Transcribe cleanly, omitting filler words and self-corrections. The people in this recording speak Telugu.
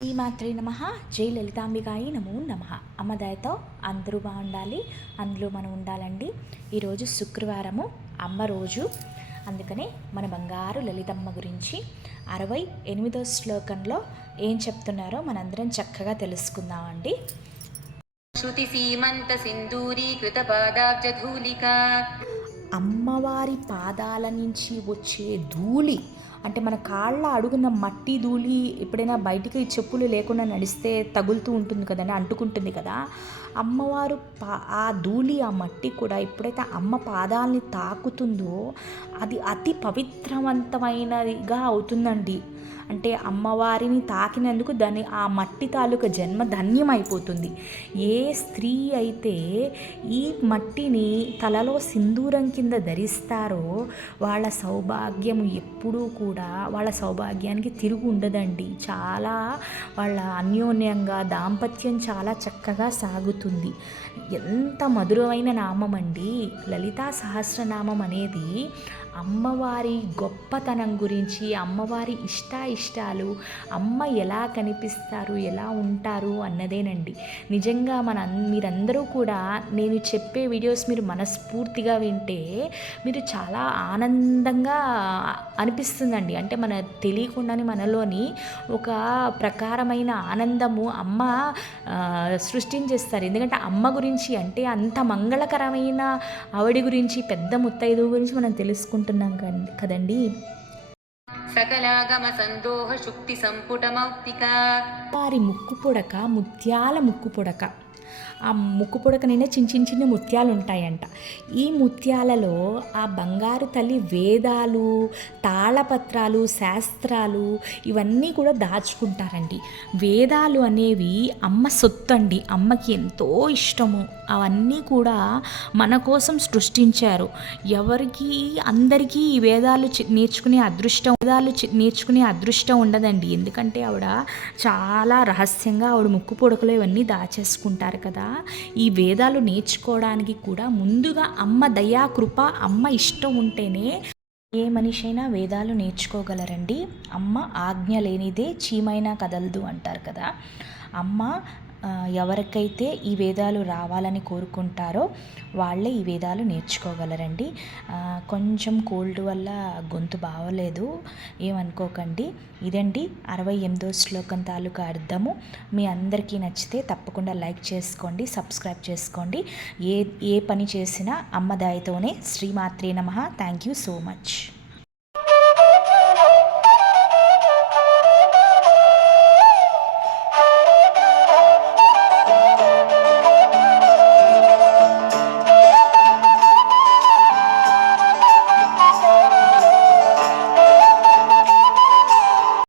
శ్రీమాత్రే నమ. జై లలితాంబికాయి నమో నమ. అమ్మ దయతో అందరూ బాగుండాలి, అందులో మనం ఉండాలండి. ఈరోజు శుక్రవారము, అమ్మ రోజు. అందుకనే మన బంగారు లలితమ్మ గురించి 68వ శ్లోకంలో ఏం చెప్తున్నారో మనందరం చక్కగా తెలుసుకుందామండి. శృతి సీమంత సింధూరీకృత పాదాబ్జధూళిక. అమ్మవారి పాదాల నుంచి వచ్చే ధూళి అంటే మన కాళ్ళ అడుగున మట్టి ధూళి ఎప్పుడైనా బయటికి చెప్పులు లేకుండా నడిస్తే తగులుతూ ఉంటుంది కదండి, అంటుకుంటుంది కదా. అమ్మవారు ఆ ధూళి, ఆ మట్టి కూడా ఎప్పుడైతే అమ్మ పాదాలని తాకుతుందో అది అతి పవిత్రవంతమైనదిగా అవుతుందండి. అంటే అమ్మవారిని తాకినందుకు ఆ మట్టి తాలూకా జన్మ ధన్యమైపోతుంది. ఏ స్త్రీ అయితే ఈ మట్టిని తలలో సింధూరం కింద ధరిస్తారో వాళ్ళ సౌభాగ్యము ఎప్పుడూ కూడా వాళ్ళ సౌభాగ్యానికి తిరుగు ఉండదండి. చాలా వాళ్ళ అన్యోన్యంగా దాంపత్యం చాలా చక్కగా సాగుతుంది. ఎంత మధురమైన నామం అండి లలితా సహస్రనామం అనేది. అమ్మవారి గొప్పతనం గురించి, అమ్మవారి ఇష్టాలు, అమ్మ ఎలా కనిపిస్తారు, ఎలా ఉంటారు అన్నదేనండి. నిజంగా మీరందరూ కూడా నేను చెప్పే వీడియోస్ మీరు మనస్ఫూర్తిగా వింటే మీరు చాలా ఆనందంగా అనిపిస్తుందండి. అంటే మన తెలియకుండానే మనలోని ఒక ప్రకారమైన ఆనందము అమ్మ సృష్టించేస్తారు. ఎందుకంటే అమ్మ గురించి అంటే అంత మంగళకరమైన ఆవిడ గురించి, పెద్ద ముత్తైదువు గురించి మనం తెలుసుకుంటున్నాం కదండి. సకలాగమ సందోహ శుక్తి సంపుట మౌక్తిక. వారి ముక్కు పొడక ముత్యాల ముక్కు పొడక. ఆ ముక్కు పొడకనైనా చిన్న ముత్యాలు ఉంటాయంట. ఈ ముత్యాలలో ఆ బంగారు తల్లి వేదాలు, తాళపత్రాలు, శాస్త్రాలు ఇవన్నీ కూడా దాచుకుంటారండి. వేదాలు అనేవి అమ్మ సొత్తు అండి, అమ్మకి ఎంతో ఇష్టము. అవన్నీ కూడా మన కోసం సృష్టించారు. ఎవరికి అందరికీ ఈ వేదాలు నేర్చుకునే అదృష్టం ఉండదండి. ఎందుకంటే ఆవిడ చాలా రహస్యంగా ఆవిడ ముక్కు పొడకలో ఇవన్నీ దాచేసుకుంటారు కదా. ఈ వేదాలు నేర్చుకోవడానికి కూడా ముందుగా అమ్మ దయా కృప, అమ్మ ఇష్టం ఉంటేనే ఏ మనిషి అయినా వేదాలు నేర్చుకోగలరండి. అమ్మ ఆజ్ఞ లేనిదే చీమైనా కదలదు అంటారు కదా. అమ్మ ఎవరికైతే ఈ వేదాలు రావాలని కోరుకుంటారో వాళ్ళే ఈ వేదాలు నేర్చుకోగలరండి. కొంచెం కోల్డ్ వల్ల గొంతు బాగోలేదు, ఏమనుకోకండి. ఇదండి 68వ శ్లోకం తాలూకా అర్థము. మీ అందరికీ నచ్చితే తప్పకుండా లైక్ చేసుకోండి, సబ్స్క్రైబ్ చేసుకోండి. ఏ పని చేసినా అమ్మ దయతోనే. శ్రీమాత్రే నమః. Thank you so much.